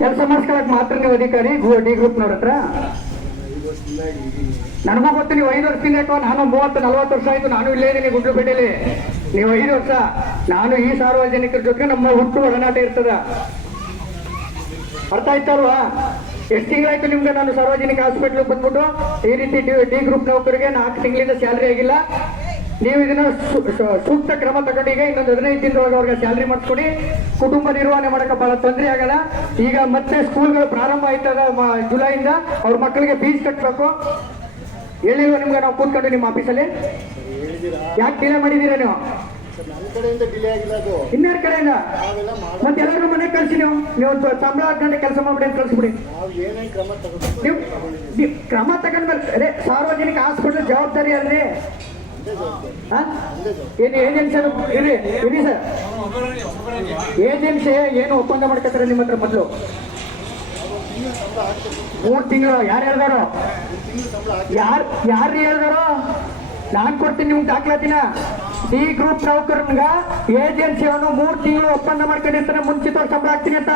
ಕೆಲಸ ಮಾಡಿಸ್ಕೊಳಕ್ ಮಾತ್ರ ನೀವು ಅಧಿಕಾರಿ ಡಿ ಗ್ರೂಪ್ನವ್ರ ಹತ್ರ. ನನಗೂ ಗೊತ್ತು, ನೀವು ಐದು ವರ್ಷದಿಂದ ಅಥವಾ ನಾನು ಮೂವತ್ತು, ನಲ್ವತ್ತು ವರ್ಷ ಆಯ್ತು, ನಾನು ಇಲ್ಲೇ ಇದ್ದೀನಿ ಗುಡ್ಲುಪೇಟೆಯಲ್ಲಿ. ನೀವು ಐದು ವರ್ಷ, ನಾನು ಈ ಸಾರ್ವಜನಿಕರ ಜೊತೆ ನಮ್ಮ ಹುಟ್ಟು ಒಡನಾಟ ಇರ್ತದ. ಅರ್ಥ ಆಯ್ತಲ್ವಾ ಎಷ್ಟು ತಿಂಗಳಾಯ್ತು ನಿಮ್ಗೆ ನಾನು ಸಾರ್ವಜನಿಕ ಹಾಸ್ಪಿಟ್ಲಿಗೆ ಬಂದ್ಬಿಟ್ಟು? ಈ ರೀತಿ ಡಿ ಗ್ರೂಪ್ ನೌಕರಿಗೆ ನಾಲ್ಕು ತಿಂಗಳಿಂದ ಸ್ಯಾಲ್ರಿ ಆಗಿಲ್ಲ. ನೀವು ಇದನ್ನ ಸೂಕ್ತ ಕ್ರಮ ತಗೊಂಡು ಈಗ ಇನ್ನೊಂದು ಹದಿನೈದು ದಿನದೊಳಗೆ ಅವ್ರಿಗೆ ಸ್ಯಾಲ್ರಿ ಮಾಡಿಸ್ಕೊಡಿ ಕುಟುಂಬ ನಿರ್ವಹಣೆ ಮಾಡಕ್ಕೆ ಬಹಳ ತೊಂದರೆ ಆಗಲ್ಲ. ಈಗ ಮತ್ತೆ ಸ್ಕೂಲ್ಗಳು ಪ್ರಾರಂಭ ಆಯ್ತದ ಜುಲೈಯಿಂದ ಅವ್ರ ಮಕ್ಕಳಿಗೆ ಫೀಸ್ ಕಟ್ಟಬೇಕು ಹೇಳಿಲ್ವ ನಿಮ್ಗೆ ನಾವು ಕೂತ್ಕೊಂಡು ನಿಮ್ಮ ಆಫೀಸಲ್ಲಿ ಯಾಕೆ ಡಿಲೇ ಮಾಡಿದ್ದೀರಾ ನೀವು? ಇನ್ಯಾರ ಕಡೆಯಿಂದ? ಮತ್ತೆ ಎಲ್ಲರೂ ಮನೆ ಕಳ್ಸಿ ನೀವು. ನೀವು ಸಂಬಳ ಹಾಕೊಂಡು ಕೆಲಸ ಮಾಡ್ಬಿಡಿ ಅಂತ ಕಳ್ಸಿಬಿಡಿ. ನಾವು ಕ್ರಮ ತಗೊಂಡ್ಮೇಲೆ ಅದೇ ಸಾರ್ವಜನಿಕ ಹಾಸ್ಪಿಟಲ್ ಜವಾಬ್ದಾರಿ ಅಲ್ರಿ. ಏನು ಏಜೆನ್ಸಿ ಇರಿ ಇರಿ ಸರ್. ಏಜೆನ್ಸಿ ಏನು ಒಪ್ಪಂದ ಮಾಡ್ಕೊತಾರೆ ನಿಮ್ಮ ಹತ್ರ ಮೊದಲು? ಮೂರು ತಿಂಗಳು. ಯಾರು ಹೇಳ್ದಾರೋ? ಯಾರು ಯಾರು ಹೇಳ್ದಾರೋ? ನಾನ್ ಕೊಡ್ತೀನಿ ನಿಮ್ಗೆ ದಾಖಲಾತಿನ. ಡಿ ಗ್ರೂಪ್ ನೌಕರನ್ಗ ಏಜೆನ್ಸಿ ಅವನು ಮೂರು ತಿಂಗಳು ಒಪ್ಪಂದ ಮಾಡ್ಕೊಂಡಿರ್ತಾನೆ ಮುಂಚಿತವಾಗಿ ಸಂಬಳ ಹಾಕ್ತೀನಿ ಅಂತ?